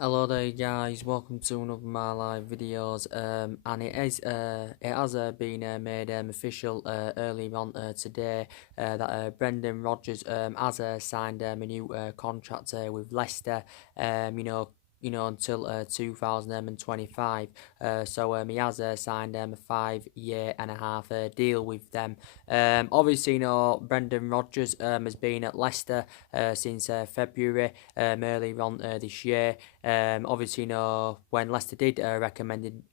Hello there guys, welcome to another of my live videos, and it has been made official earlier on today that Brendan Rodgers has signed a new contract with Leicester, until 2025. He has signed a 5 year and a half deal with them. Obviously, Brendan Rodgers has been at Leicester since February earlier on this year. Obviously, when Leicester did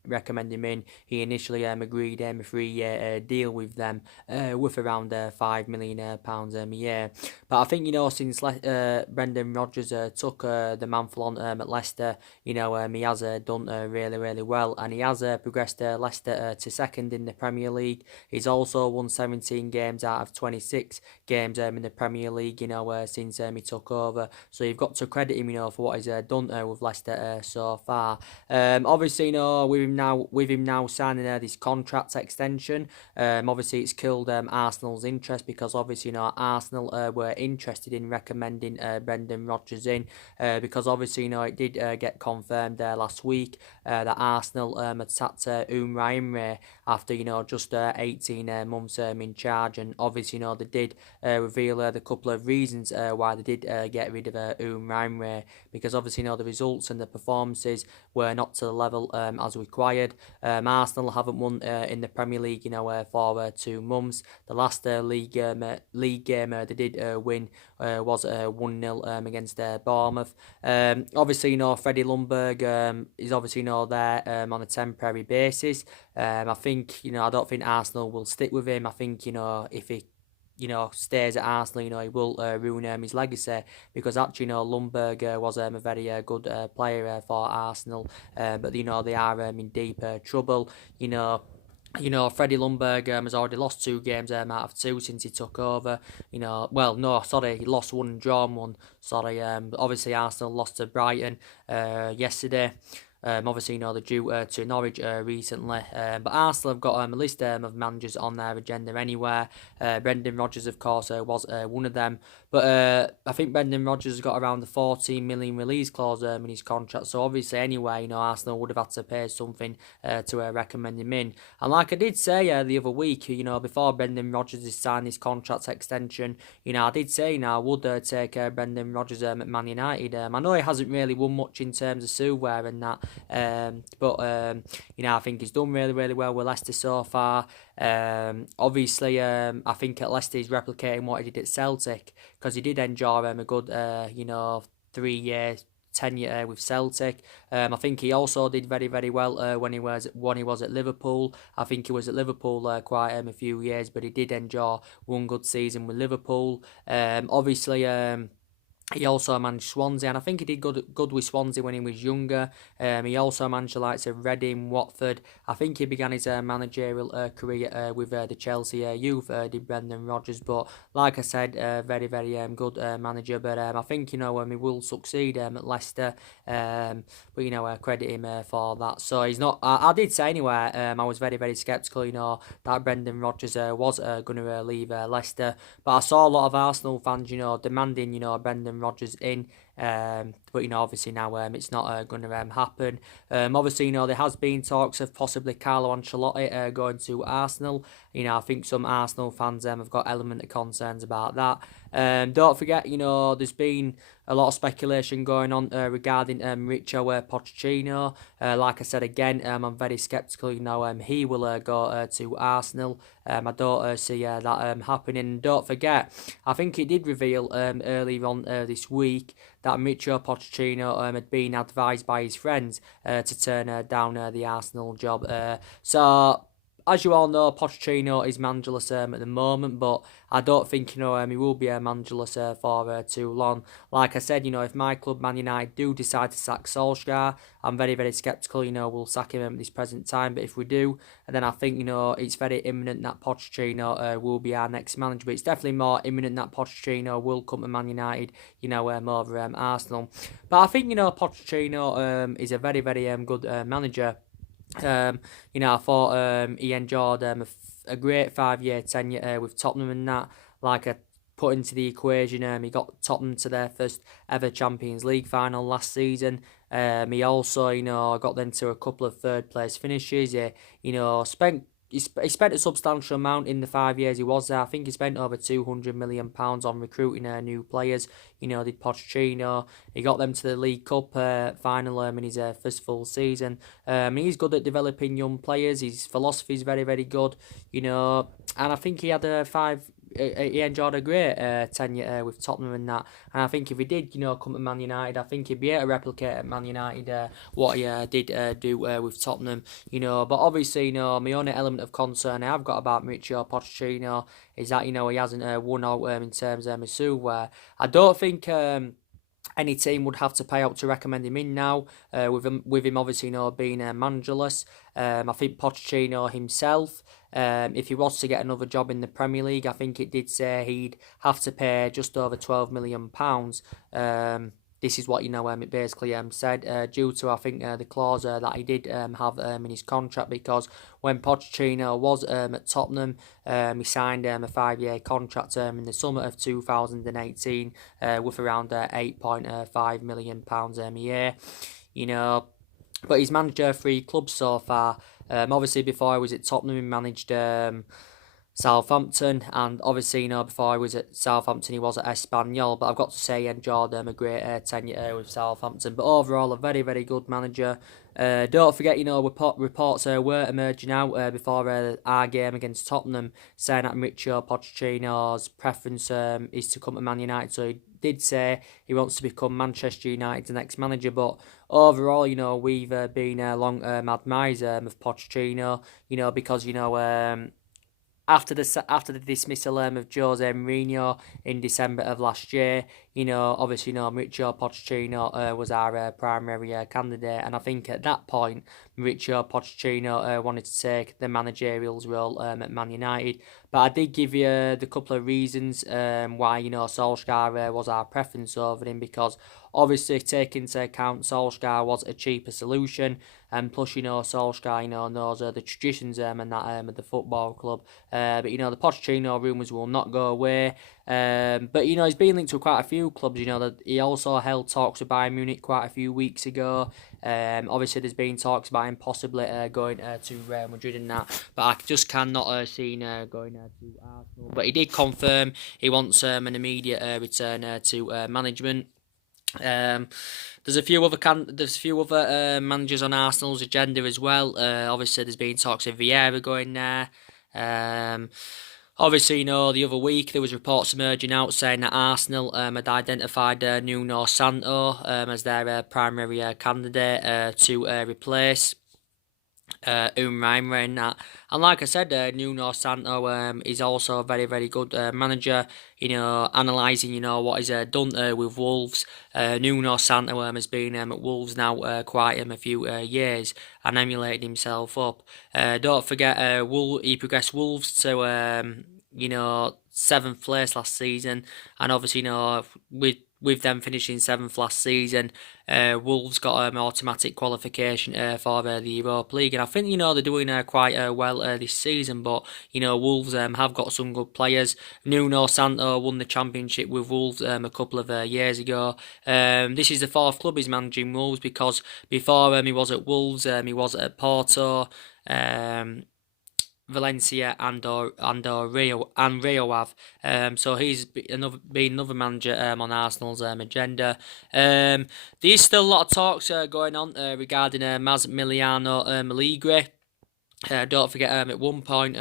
recommend him in, he initially agreed a 3 year deal with them, worth around £5 million a year. But I think since Brendan Rodgers took the mantle on at Leicester, he has done really well, and he has progressed Leicester to second in the Premier League. He's also won 17 games out of 26 games in the Premier League, since he took over. So you've got to credit him, for what he's done with Leicester so far. Obviously, with him now signing this contract extension, obviously it's killed Arsenal's interest, because obviously Arsenal were interested in recommending Brendan Rodgers in, because obviously it did get confirmed last week that Arsenal had sacked Unai Emery after just 18 months in charge, and obviously they did reveal the couple of reasons why they did get rid of Unai Emery, because obviously the results and the performances were not to the level as required. Arsenal haven't won in the Premier League for 2 months. The last league game they did win was 1-0 against Bournemouth. Obviously Freddie Ljungberg is obviously there on a temporary basis. I think I don't think Arsenal will stick with him. I think if he stays at Arsenal, he will ruin his legacy, because actually, Ljungberg was a very good player for Arsenal, but they are in deep trouble. Freddie Ljungberg has already lost 2 games out of 2 since he took over. Well, no, sorry, he lost 1 and drawn 1. Sorry, obviously Arsenal lost to Brighton yesterday. Obviously, they're due to Norwich recently. But Arsenal have got a list of managers on their agenda anywhere. Brendan Rodgers, of course, was one of them. But I think Brendan Rodgers has got around the 14 million release clause in his contract. So obviously, anyway, Arsenal would have had to pay something to recommend him in. And like I did say the other week, before Brendan Rodgers has signed his contract extension, I did say I would take Brendan Rodgers at Man United. I know he hasn't really won much in terms of silverware and that. But I think he's done really well with Leicester so far. Obviously, I think at Leicester he's replicating what he did at Celtic, because he did enjoy a good 3 year tenure with Celtic. I think he also did very well when he was at Liverpool. I think he was at Liverpool quite a few years, but he did enjoy one good season with Liverpool. Obviously. He also managed Swansea, and I think he did good with Swansea when he was younger. He also managed the likes of Reading, Watford. I think he began his managerial career with the Chelsea youth, did Brendan Rodgers. But like I said, very good manager. But I think he will succeed at Leicester. But credit him for that. So he's not. I did say anyway. I was very sceptical. That Brendan Rodgers was going to leave Leicester, but I saw a lot of Arsenal fans, demanding Brendan Rodgers in. But obviously now it's not going to happen. Obviously there has been talks of possibly Carlo Ancelotti going to Arsenal. I think some Arsenal fans have got element of concerns about that. Don't forget, there's been a lot of speculation going on regarding Mauricio Pochettino. Like I said again, I'm very sceptical. He will go to Arsenal. I don't see that happening. Don't forget, I think he did reveal earlier on this week that Mauricio Pochettino had been advised by his friends to turn down the Arsenal job. So, as you all know, Pochettino is managerless at the moment, but I don't think he will be managerless for too long. Like I said, if my club Man United do decide to sack Solskjaer, I'm very sceptical. We'll sack him at this present time. But if we do, then I think it's very imminent that Pochettino will be our next manager. But it's definitely more imminent that Pochettino will come to Man United. Over Arsenal. But I think Pochettino is a very good manager. I thought he enjoyed a great 5 year tenure with Tottenham and that. Like put into the equation. He got Tottenham to their first ever Champions League final last season. He also, got them to a couple of third place finishes. He spent a substantial amount in the 5 years he was there. I think he spent over £200 million on recruiting new players. Did Pochettino. He got them to the League Cup final in his first full season. He's good at developing young players. His philosophy is very, very good. And I think he had he enjoyed a great tenure with Tottenham and that. And I think if he did, come to Man United, I think he'd be able to replicate at Man United what he did do with Tottenham. But obviously, my only element of concern I've got about Mauricio Pochettino is that, he hasn't won out in terms of Mizzou, where I don't think any team would have to pay out to recommend him in now, with him obviously being managerless. I think Pochettino himself, if he was to get another job in the Premier League, I think it did say he'd have to pay just over £12 million. This is what it basically said, due to I think the clause that he did have in his contract, because when Pochettino was at Tottenham, he signed a 5-year contract in the summer of 2018 with around £8.5 million a year. But he's managed 3 clubs so far. Obviously, before I was at Tottenham, he managed Southampton, and obviously, before I was at Southampton, he was at Espanyol, but I've got to say he enjoyed a great tenure with Southampton. But overall, a very, very good manager. Don't forget, reports were emerging out before our game against Tottenham, saying that Mauricio Pochettino's preference is to come to Man United. So he did say he wants to become Manchester United's next manager. But overall, we've been long-term admirers of Pochettino, because, after the dismissal of Jose Mourinho in December of last year, obviously, Mauricio Pochettino was our primary candidate, and I think at that point, Mauricio Pochettino wanted to take the managerial role at Man United. But I did give you the couple of reasons why, Solskjaer was our preference over him, because obviously, taking into account Solskjaer was a cheaper solution, and plus, Solskjaer, knows the traditions and that of the football club. But, the Pochettino rumours will not go away. But, he's been linked to quite a few clubs. That he also held talks with Bayern Munich quite a few weeks ago. Obviously, there's been talks about him possibly going to Real Madrid and that, but I just cannot see him going to Arsenal. But he did confirm he wants an immediate return to management. There's a few other managers on Arsenal's agenda as well. Obviously, there's been talks of Vieira going there. Obviously, the other week there was reports emerging out saying that Arsenal had identified Nuno Santo as their primary candidate to replace Reimer in that. And like I said, Nuno Santo is also a very, very good manager. Analysing, what he's done with Wolves. Nuno Santo has been at Wolves now quite a few years and emulated himself up. Don't forget, he progressed Wolves to 7th place last season, and obviously, with them finishing 7th last season, Wolves got an automatic qualification for the Europa League, and I think they're doing quite well this season. But Wolves have got some good players. Nuno Santo won the championship with Wolves a couple of years ago. This is the 4th club he's managing Wolves, because before he was at Wolves, he was at Porto, Valencia and Rio Ave. So he's been another manager on Arsenal's agenda. There's still a lot of talks going on regarding Massimiliano Allegri. Don't forget, at one point,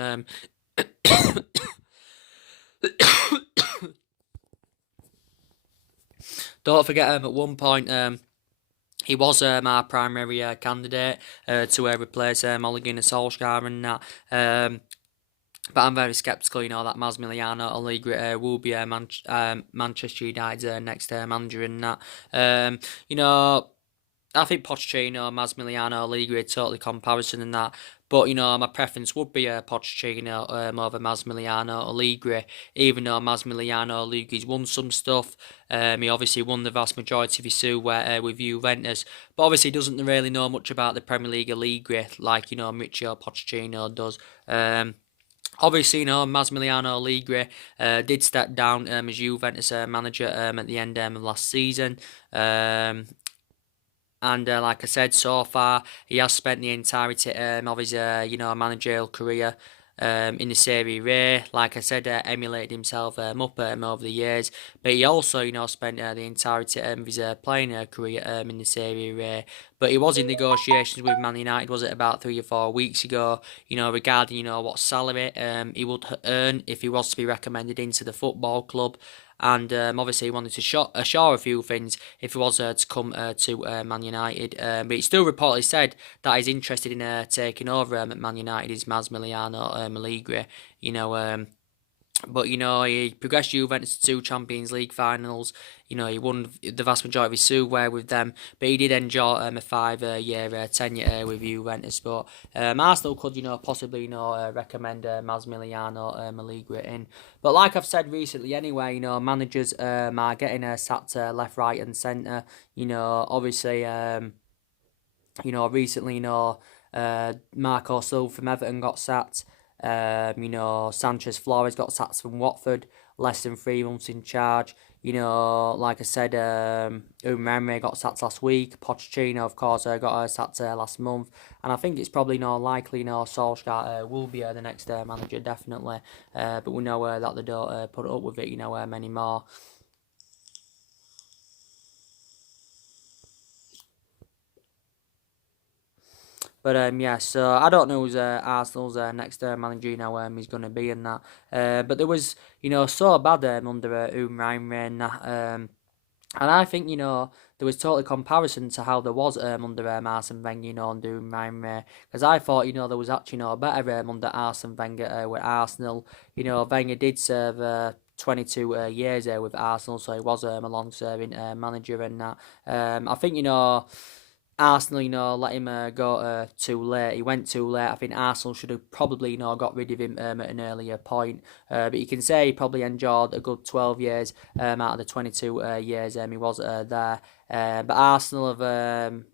he was our primary candidate to replace Ole Gunnar Solskjaer and that. But I'm very sceptical, that Massimiliano Allegri will be Manchester United's next manager and that. I think Pochettino, Massimiliano Allegri are totally comparison in that. But, my preference would be Pochettino over Massimiliano Allegri, even though Massimiliano Allegri's won some stuff. He obviously won the vast majority of his with Juventus, but obviously doesn't really know much about the Premier League Allegri like, Mauricio Pochettino does. Obviously, Massimiliano Allegri did step down as Juventus manager at the end of last season. And like I said, so far he has spent the entirety of his managerial career in the Serie A. Like I said, emulated himself up over the years, but he also spent the entirety of his playing career in the Serie A. But he was in negotiations with Man United, was it about 3 or 4 weeks ago? Regarding what salary he would earn if he was to be recommended into the football club. And obviously he wanted to assure a few things if he was to come to Man United. But he still reportedly said that he's interested in taking over at Man United is Massimiliano Allegri. You know, but he progressed Juventus to 2 Champions League finals. He won the vast majority of his silverware with them, but he did enjoy a 5-year tenure with Juventus. But Arsenal could, possibly, recommend Massimiliano Allegri in. But like I've said recently, anyway, managers are getting sacked left, right, and centre. Obviously, recently, Marco Silva from Everton got sacked. Sanchez Flores got sacked from Watford, less than 3 months in charge. Like I said, Umremre got sacked last week. Pochettino, of course, got sacked last month. And I think it's probably likely, Solskjaer will be the next manager, definitely. But we know that they don't put up with it, anymore. But yeah, so I don't know who's Arsenal's next manager, he's going to be in that. But there was, so bad under Umrahimre and that. And I think, there was totally comparison to how there was under Arsene Wenger, under Umrahimre. Because I thought, there was actually, better under Arsene Wenger with Arsenal. Wenger did serve 22 years with Arsenal, so he was a long-serving manager and that. I think, Arsenal, let him go too late. He went too late. I think Arsenal should have probably, got rid of him at an earlier point. But you can say he probably enjoyed a good 12 years out of the 22 years he was there. But Arsenal have,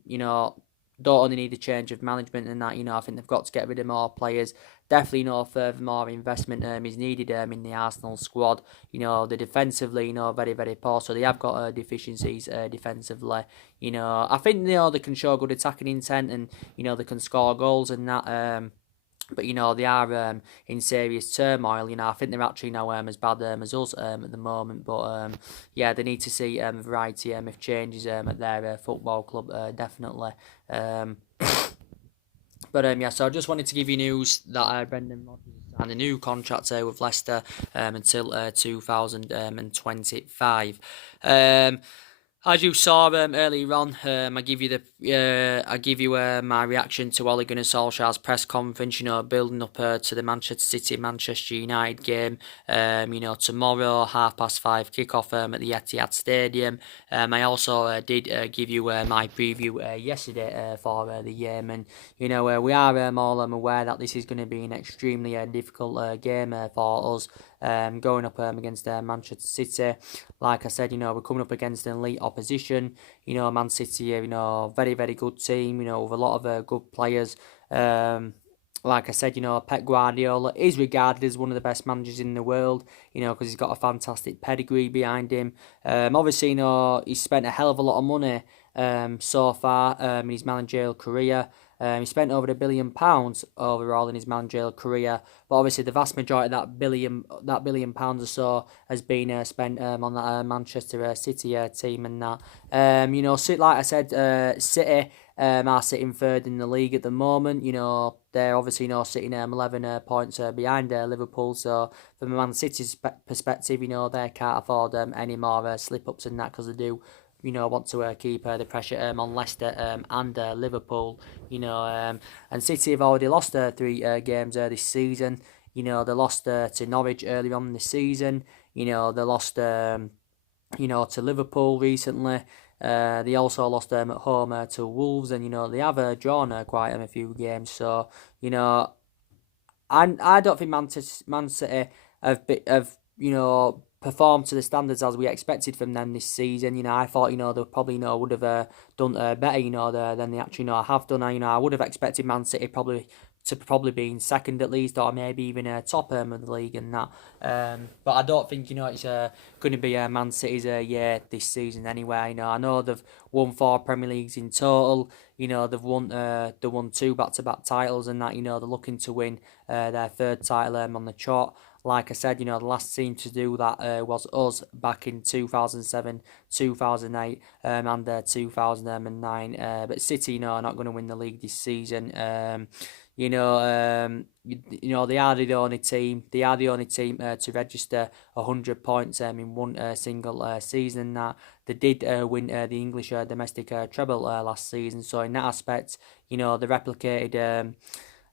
don't only need a change of management and that, I think they've got to get rid of more players. Definitely, further more investment is needed in the Arsenal squad. The defensively, very, very poor. So they have got deficiencies defensively. I think, they can show good attacking intent and, they can score goals and that. But, they are in serious turmoil. I think they're actually now as bad as us at the moment. But, yeah, they need to see variety if changes at their football club, definitely. But yeah, so I just wanted to give you news that Brendan Rodgers signed a new contract with Leicester until 2025. As you saw earlier on, I give you my reaction to Ole Gunnar Solskjaer's press conference. Building up to the Manchester City Manchester United game. Tomorrow 5:30 kickoff at the Etihad Stadium. I also did give you my preview yesterday for the game, and we are all aware that this is going to be an extremely difficult game for us. Going up against Manchester City. Like I said, we're coming up against an elite opposition. Man City, very, very good team, with a lot of good players. Like I said, Pep Guardiola is regarded as one of the best managers in the world, because he's got a fantastic pedigree behind him. Obviously, he's spent a hell of a lot of money so far in his managerial career. He spent over £1 billion overall in his managerial career, but obviously the vast majority of that £1 billion or so has been spent on that Manchester City team and that. Like I said, City are sitting third in the league at the moment. They're obviously sitting 11 points behind Liverpool. So from a Man City's perspective, they can't afford any more slip-ups in that because they do want to keep the pressure on Leicester and Liverpool. And City have already lost 3 games this season. They lost to Norwich earlier on in the season. They lost to Liverpool recently. They also lost at home to Wolves, and they have drawn quite a few games. So I don't think Man City have performed to the standards as we expected from them this season. I thought they probably would have done better than they actually have done. I would have expected Man City probably to probably being second at least, or maybe even top of the league and that. But I don't think it's going to be Man City's year this season anyway. I know they've won 4 Premier Leagues in total. They've won 2 back-to-back titles and that. They're looking to win their third title on the trot. Like I said, the last team to do that was us back in 2007, 2008, and 2009. But City, are not going to win the league this season. They are the only team. They are the only team to register 100 points in one single season. That they did win the English domestic treble last season. So in that aspect, they replicated.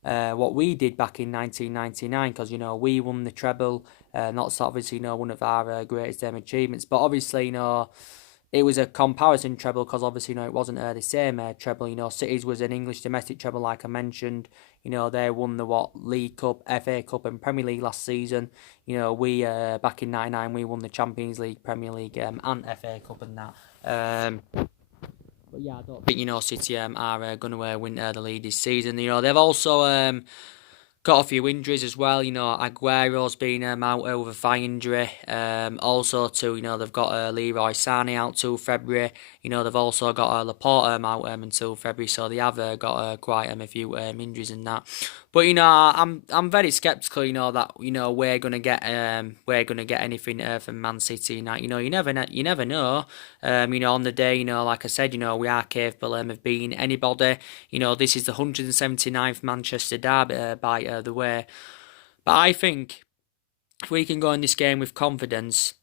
What we did back in 1999, because we won the treble. That's obviously one of our greatest achievements, but obviously it was a comparison treble, because obviously it wasn't the same treble. City's was an English domestic treble, like I mentioned. They won the League Cup, FA Cup, and Premier League last season. We back in '99 we won the Champions League, Premier League, and FA Cup and that. But yeah, I don't think City are going to win the league this season. They've also got a few injuries as well. Aguero's been out with a thigh injury. Also too, they've got Leroy Sané out till February. They've also got Laporte out until February. So they have got quite a few injuries and that. But I'm very skeptical. That we're gonna get anything from Man City. Now you never know. On the day, like I said, we are capable of beating anybody. This is the 179th Manchester derby by the way. But I think if we can go in this game with confidence,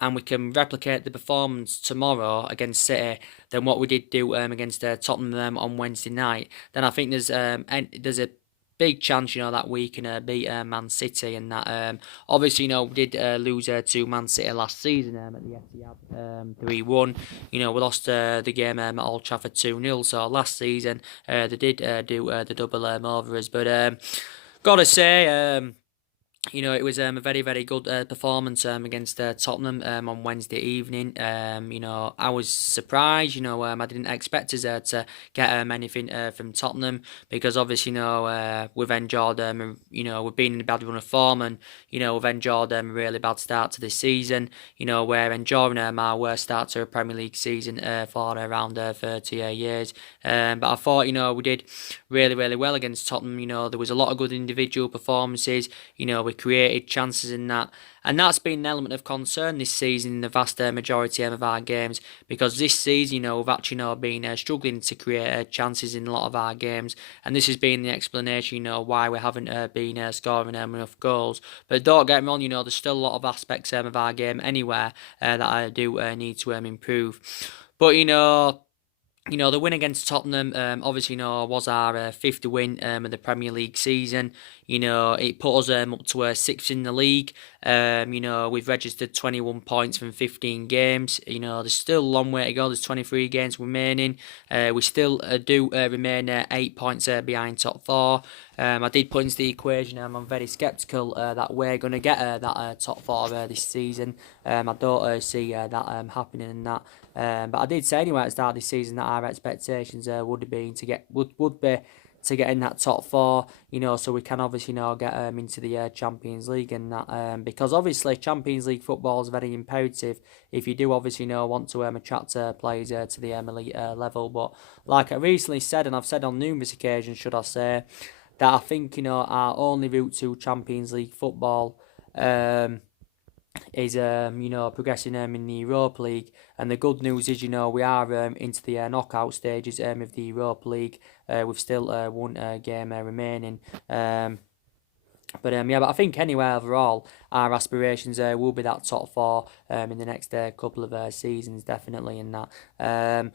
and we can replicate the performance tomorrow against City than what we did do against Tottenham on Wednesday night, then I think there's a big chance, that we can beat Man City, and that obviously, we did lose to Man City last season at the Etihad 3-1. We lost the game at Old Trafford 2-0. So last season they did do the double over us, but gotta say. It was a very, very good performance against Tottenham on Wednesday evening. I was surprised. I didn't expect us to get anything from Tottenham, because obviously, we've enjoyed we've been in a bad run of form, and we've enjoyed a really bad start to this season. We're enjoying our worst start to a Premier League season for around 30 years. But I thought we did really, really well against Tottenham. There was a lot of good individual performances. We created chances in that. And that's been an element of concern this season in the vast majority of our games, because this season, we've actually been struggling to create chances in a lot of our games, and this has been the explanation, why we haven't been scoring enough goals. But don't get me wrong, there's still a lot of aspects of our game anywhere that I do need to improve. But the win against Tottenham, obviously, was our fifth win of the Premier League season. It put us up to sixth in the league. We've registered 21 points from 15 games. There's still a long way to go. There's 23 games remaining. We still do remain 8 points behind top four. I did put into the equation. I'm very sceptical that we're going to get that top four this season. I don't see that happening in that. But I did say anyway at the start of this season that our expectations would be to get in that top four, so we can obviously get into the Champions League and that, because obviously Champions League football is very imperative if you do obviously want to attract players to the elite level. But like I recently said, and I've said on numerous occasions, should I say, that I think our only route to Champions League football is progressing in the Europa League. And the good news is we are into the knockout stages of the Europa League. We've still one game remaining. But I think anyway overall our aspirations will be that top four in the next couple of seasons, definitely in that.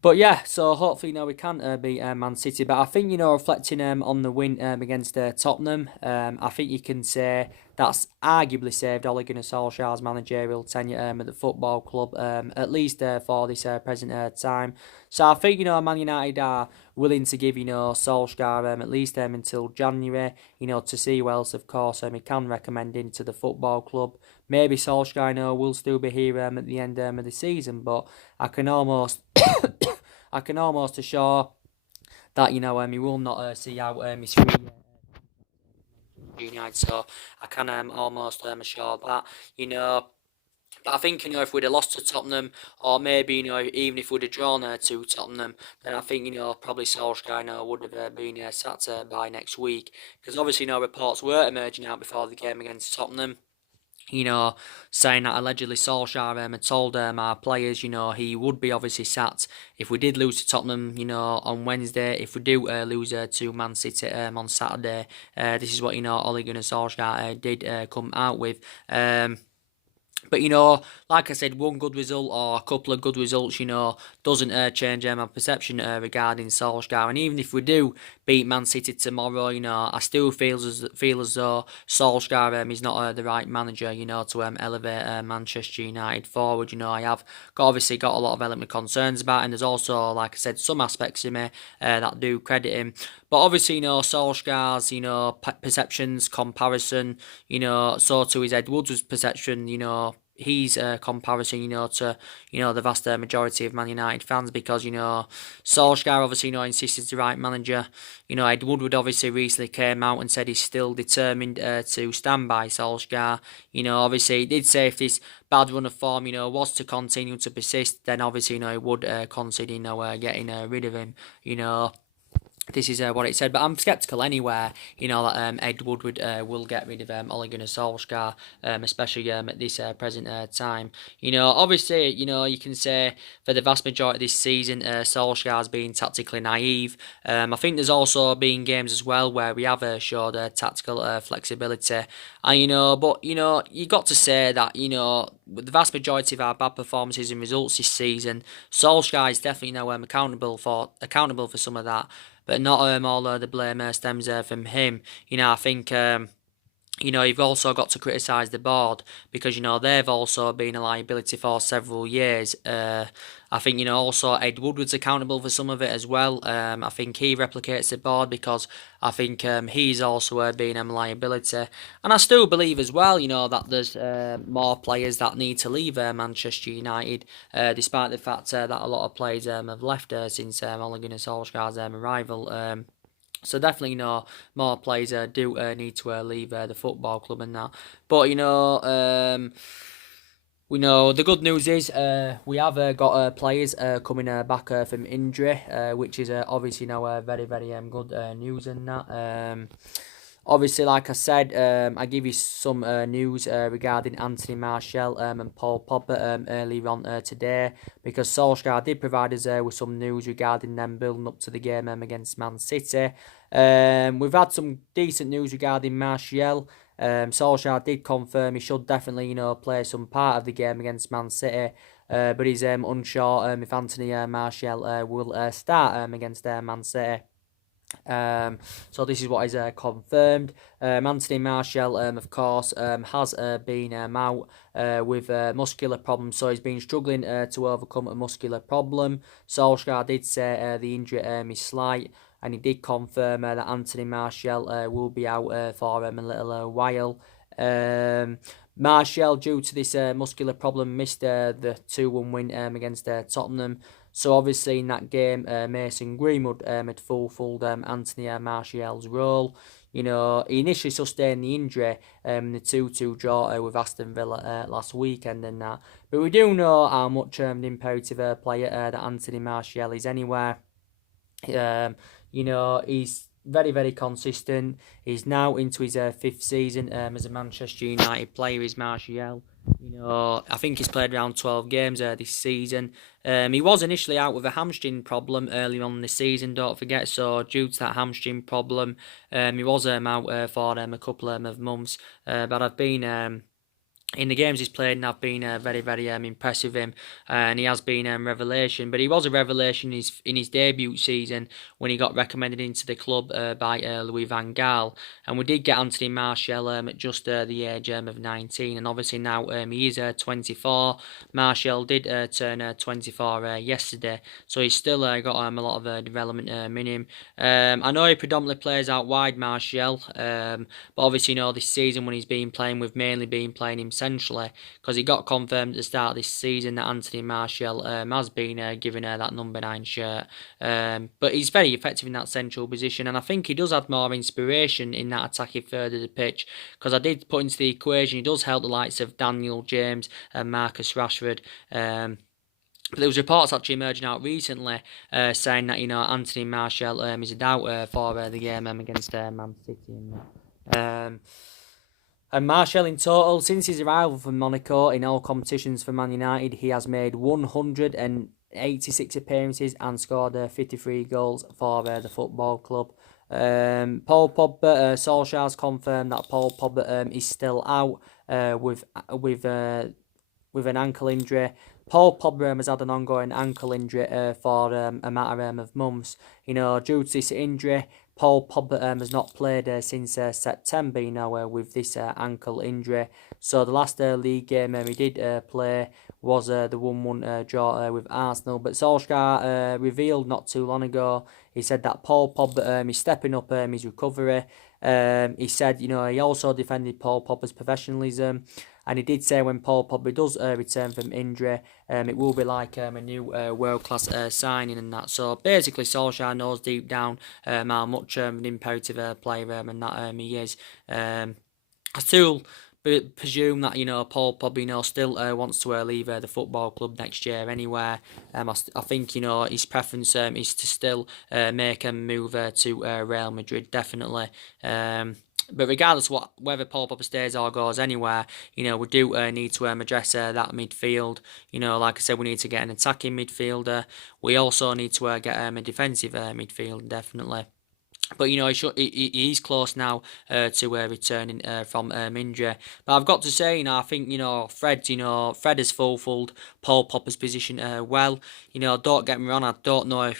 But yeah, so hopefully we can beat Man City. But I think reflecting on the win against Tottenham, I think you can say that's arguably saved Ole Gunnar Solskjaer's managerial tenure at the football club, at least for this present time. So I think Man United are willing to give Solskjaer at least until January, to see who else, of course, he can recommend into the football club. Maybe Solskjaer will still be here at the end of the season, but I can almost assure that he will not see out his 3 year United. So I can almost assure that you know. But I think if we'd have lost to Tottenham, or maybe even if we'd have drawn to Tottenham, then I think probably Solskjaer would have been sacked by next week, because obviously reports were emerging out before the game against Tottenham. Saying that allegedly Solskjaer had told our players, he would be obviously sacked if we did lose to Tottenham, on Wednesday. If we do lose to Man City on Saturday, this is what, Ole Gunnar Solskjaer did come out with. But, like I said, one good result or a couple of good results, doesn't change my perception regarding Solskjaer. And even if we do beat Man City tomorrow, I still feel as though Solskjaer is not the right manager, to elevate Manchester United forward. I have obviously got a lot of element concerns about, and there's also, like I said, some aspects of me that do credit him. But obviously, Solskjaer's, perceptions, comparison, so to his Ed Woodward's perception, he's comparison, to, the vast majority of Man United fans, because, Solskjaer obviously, insists he's the right manager. Ed Woodward obviously recently came out and said he's still determined to stand by Solskjaer. Obviously he did say if this bad run of form, was to continue to persist, then obviously, he would consider, getting rid of him, This is what it said, but I'm sceptical anyway, that Ed Woodward will get rid of Ole Gunnar Solskjaer, especially at this present time. Obviously, you can say for the vast majority of this season, Solskjaer's been tactically naive. I think there's also been games as well where we have showed tactical flexibility. And, but, you got to say that, with the vast majority of our bad performances and results this season, Solskjaer is definitely, accountable for some of that. But not all the blame stems from him. I think you've also got to criticise the board, because, they've also been a liability for several years. I think, also Ed Woodward's accountable for some of it as well. I think he replicates the board, because I think he's also been a liability. And I still believe as well, that there's more players that need to leave Manchester United, despite the fact that a lot of players have left since Ole Gunnar Solskjaer's arrival. So definitely, more players do need to leave the football club and that. But, we know the good news is we have got players coming back from injury, which is obviously very, very good news in that. Obviously, like I said, I give you some news regarding Anthony Martial and Paul Pogba earlier on today, because Solskjaer did provide us with some news regarding them building up to the game against Man City. We've had some decent news regarding Martial. Solskjaer did confirm he should definitely, play some part of the game against Man City, but he's unsure if Anthony Martial will start against Man City. So this is what is confirmed. Anthony Martial, of course, has been out with muscular problems, so he's been struggling to overcome a muscular problem. Solskjaer did say the injury is slight, and he did confirm that Anthony Martial will be out for a little while. Martial, due to this muscular problem, missed the 2-1 win against Tottenham. So obviously in that game, Mason Greenwood had fulfilled Anthony Martial's role. He initially sustained the injury in the 2-2 draw with Aston Villa last weekend and that. But we do know how much an imperative player that Anthony Martial is anyway. He's very, very consistent. He's now into his 5th season as a Manchester United player, is Martial. I think he's played around 12 games this season. He was initially out with a hamstring problem early on in the season, don't forget. So due to that hamstring problem, he was out for a couple of months. But I've been in the games he's played, and I've been very, very impressed with him, and he has been revelation. But he was a revelation in his debut season when he got recommended into the club by Louis van Gaal, and we did get Anthony Martial at just the age of 19, and obviously now he is 24. Martial did turn 24 yesterday, so he's still got a lot of development in him. I know he predominantly plays out wide, Martial, but obviously this season when he's been playing, we've mainly been playing him essentially, because it got confirmed at the start of this season that Anthony Martial has been given that number 9 shirt. But he's very effective in that central position, and I think he does have more inspiration in that attacking third of the pitch, because I did put into the equation he does help the likes of Daniel James and Marcus Rashford. But there was reports actually emerging out recently saying that Anthony Martial is a doubt for the game against Man City and that. And Martial in total, since his arrival from Monaco in all competitions for Man United, he has made 186 appearances and scored 53 goals for the football club. Paul Pogba, Solskjaer's confirmed that Paul Pogba is still out with an ankle injury. Paul Pogba has had an ongoing ankle injury for a matter of months. Due to this injury, Paul Pogba has not played since September, with this ankle injury. So the last league game he did play was the 1-1 draw with Arsenal. But Solskjaer revealed not too long ago, he said that Paul Pogba is stepping up his recovery. He said, he also defended Paul Pogba's professionalism. And he did say when Paul Pogba does return from injury, it will be like a new world-class signing and that. So basically, Solskjaer knows deep down how much an imperative player and that he is. I still presume that Paul Pogba still wants to leave the football club next year anyway. I think his preference is to still make a move to Real Madrid, definitely. But regardless of whether Paul Pogba stays or goes anywhere, we do need to address that midfield. Like I said, we need to get an attacking midfielder. We also need to get a defensive midfielder, definitely. But he's close now to returning from injury. But I've got to say, I think Fred has fulfilled Paul Pogba's position well. Don't get me wrong, I don't know if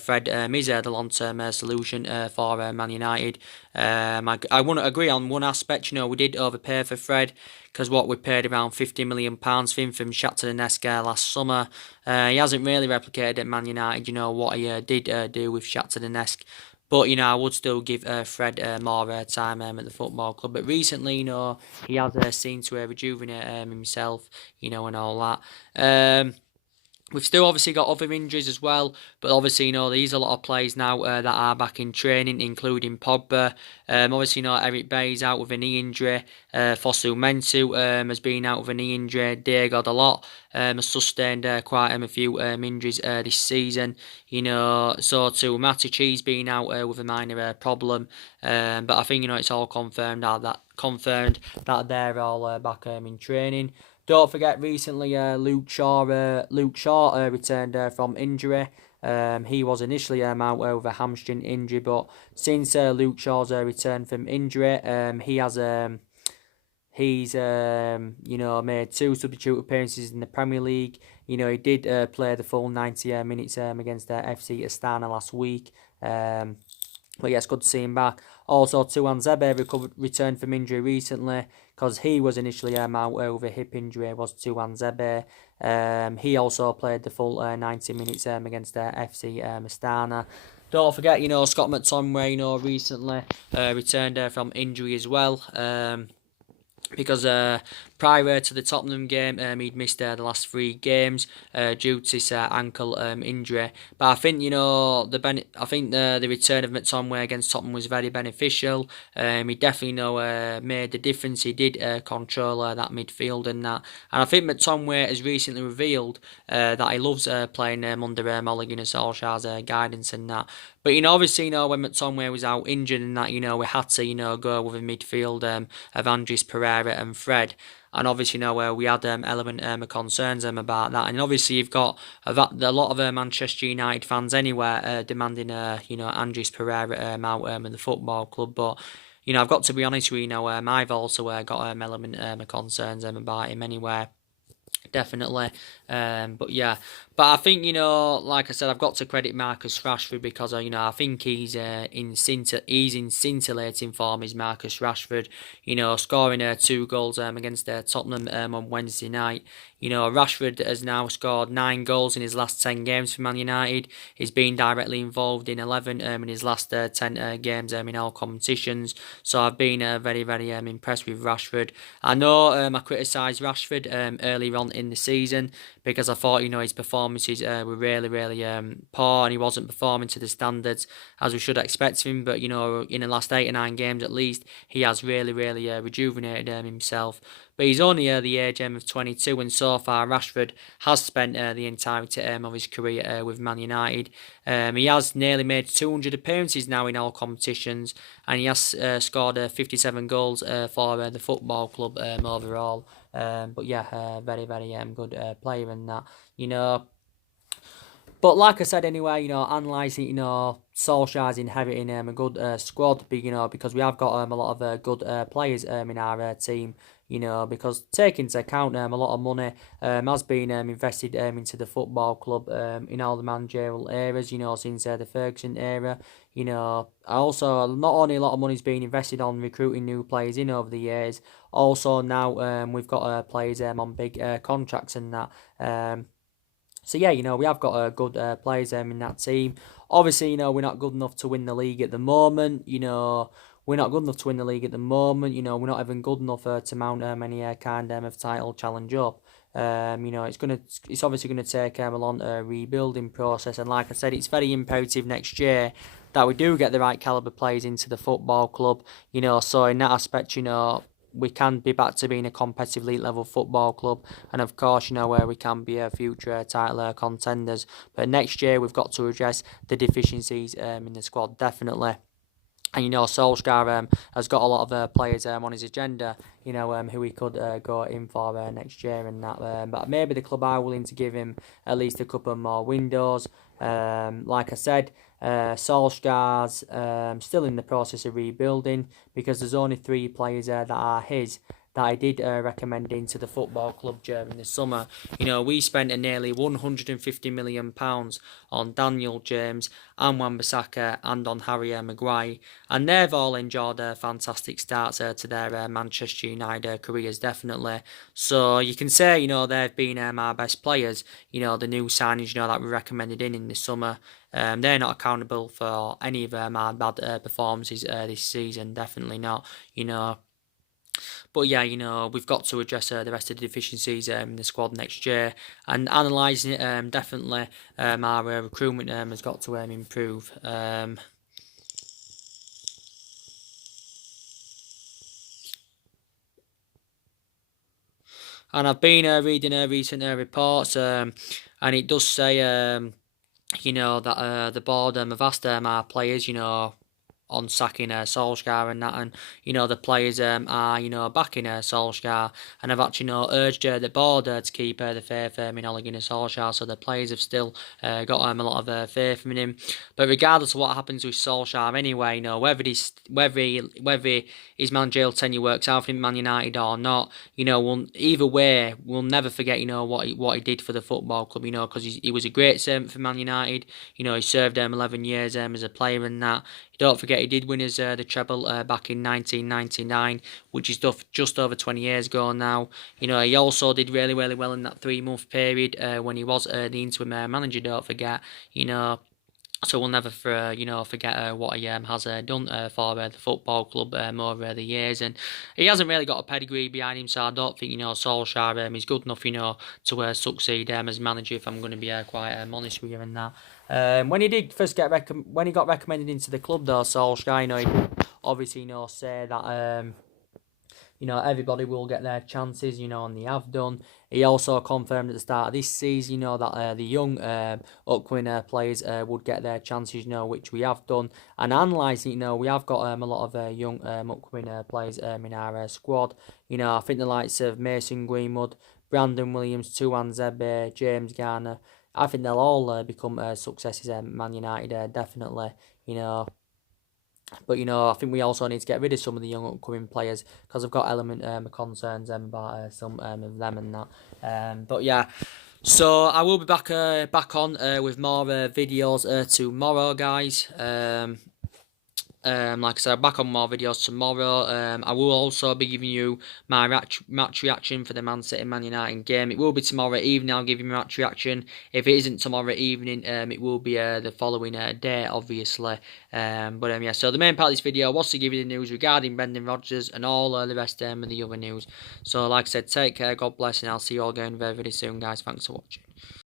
Fred is the long-term solution for Man United. I wouldn't agree on one aspect. We did overpay for Fred, because we paid around £50 million for him from Shakhtar Donetsk last summer. He hasn't really replicated at Man United, what he did do with Shakhtar Donetsk. But, I would still give Fred more time at the football club. But recently, he has seemed to rejuvenate himself, and all that. We've still obviously got other injuries as well, but obviously, there's a lot of players now that are back in training, including Pogba. Obviously, Eric Bailly's out with a knee injury. Fosu Mensah has been out with a knee injury. Diego Dalot has sustained quite a few injuries this season. So too Matic, he's been out with a minor problem. But I think it's all confirmed that they're all back in training. Don't forget, recently Luke Shaw returned from injury. He was initially out with a hamstring injury, but since Luke Shaw's returned from injury, he's made 2 substitute appearances in the Premier League. He did play the full 90 minutes against FC Astana last week. But yeah, it's good to see him back. Also, Tuan Zebe returned from injury recently, because he was initially out with a hip injury, was Tuan Zebe. He also played the full 90 minutes against FC Astana. Don't forget, Scott McTominay, recently returned from injury as well. Because prior to the Tottenham game, he'd missed the last 3 games due to his ankle injury. But I think the return of McTominay against Tottenham was very beneficial. He definitely made the difference. He did control that midfield and that. And I think McTominay has recently revealed that he loves playing under Ole Gunnar Solskjaer's guidance and that. But obviously, when McTominay was out injured and that, we had to go with a midfield of Andres Pereira and Fred. And obviously, we had element of concerns about that. And obviously, you've got a lot of Manchester United fans anyway demanding, Andres Pereira out in the football club. But I've got to be honest with you, I've also got element of concerns about him anyway. Definitely. But I think, like I said, I've got to credit Marcus Rashford, because, I think he's in scintillating form, is Marcus Rashford, scoring 2 goals against Tottenham on Wednesday night. Rashford has now scored 9 goals in his last 10 games for Man United. He's been directly involved in 11 in his last 10 games in all competitions. So I've been very, very impressed with Rashford. I know I criticised Rashford earlier on in the season because I thought, his performances were really, really poor, and he wasn't performing to the standards as we should expect him. But, in the last 8 or 9 games at least, he has really, really rejuvenated himself. But he's only the age of 22, and so far Rashford has spent the entirety of his career with Man United. He has nearly made 200 appearances now in all competitions, and he has scored 57 goals for the football club overall. But yeah, very, very good player in that, But like I said anyway, analysing, Solskjaer's inheriting a good squad, because we have got a lot of good players in our team, because taking into account a lot of money has been invested into the football club in all the managerial eras, since the Ferguson era. Also, not only a lot of money's been invested on recruiting new players in over the years, also now we've got players on big contracts and that. So yeah, we have got good players in that team. Obviously, we're not good enough to win the league at the moment. We're not good enough to win the league at the moment. We're not even good enough to mount any kind of title challenge up. It's obviously gonna take a long rebuilding process, and like I said, it's very imperative next year that we do get the right caliber players into the football club. So in that aspect, we can be back to being a competitive elite level football club, and of course, where we can be a future title contenders. But next year, we've got to address the deficiencies in the squad, definitely. And Solskjaer has got a lot of players on his agenda, who he could go in for next year and that. But maybe the club are willing to give him at least a couple more windows. Like I said, Solskjaer's still in the process of rebuilding, because there's only 3 players that are his that I did recommend into the football club during the summer. We spent nearly £150 million on Daniel James and Wan-Bissaka and on Harry Maguire, and they've all enjoyed fantastic starts to their Manchester United careers, definitely. So you can say, they've been our best players, the new signings, that we recommended in the summer. They're not accountable for any of our bad performances this season, definitely not, But yeah, we've got to address the rest of the deficiencies in the squad next year, and analysing it, definitely our recruitment has got to improve. And I've been reading recent reports, and it does say, that the board have asked our players, on sacking Solskjaer and that, and the players are backing Solskjaer, and have actually urged the board to keep the faith in Ole Gunnar Solskjaer. So the players have still got a lot of faith in him. But regardless of what happens with Solskjaer anyway, whether his managerial tenure works out for Man United or not, either way, we'll never forget what he did for the football club, because he was a great servant for Man United. He served 11 years as a player and that. Don't forget, he did win us the treble back in 1999, which is just over 20 years ago now. He also did really, really well in that 3-month period when he was the interim manager, don't forget. So we'll never, forget what he has done for the football club over the years, and he hasn't really got a pedigree behind him. So I don't think Solskjaer is good enough, to succeed as manager. If I'm going to be quite honest with you in that. When he did first when he got recommended into the club, though, Solskjaer, he did obviously say that everybody will get their chances, and they have done. He also confirmed at the start of this season, that the young upcoming players would get their chances, which we have done. And analysing, we have got a lot of young upcoming players in our squad. I think the likes of Mason Greenwood, Brandon Williams, Tuan Zebe, James Garner, I think they'll all become successes at Man United, definitely, But, I think we also need to get rid of some of the young upcoming players, because I've got element concerns about some of them and that. But yeah, so I will be back on with more videos tomorrow, guys. Like I said, back on more videos tomorrow. I will also be giving you my match reaction for the Man City Man United game. It will be tomorrow evening. I'll give you my match reaction. If it isn't tomorrow evening, it will be the following day, obviously. Yeah. So the main part of this video was to give you the news regarding Brendan Rodgers and all the rest of the other news. So like I said, take care, God bless, and I'll see you all again very, very soon, guys. Thanks for watching.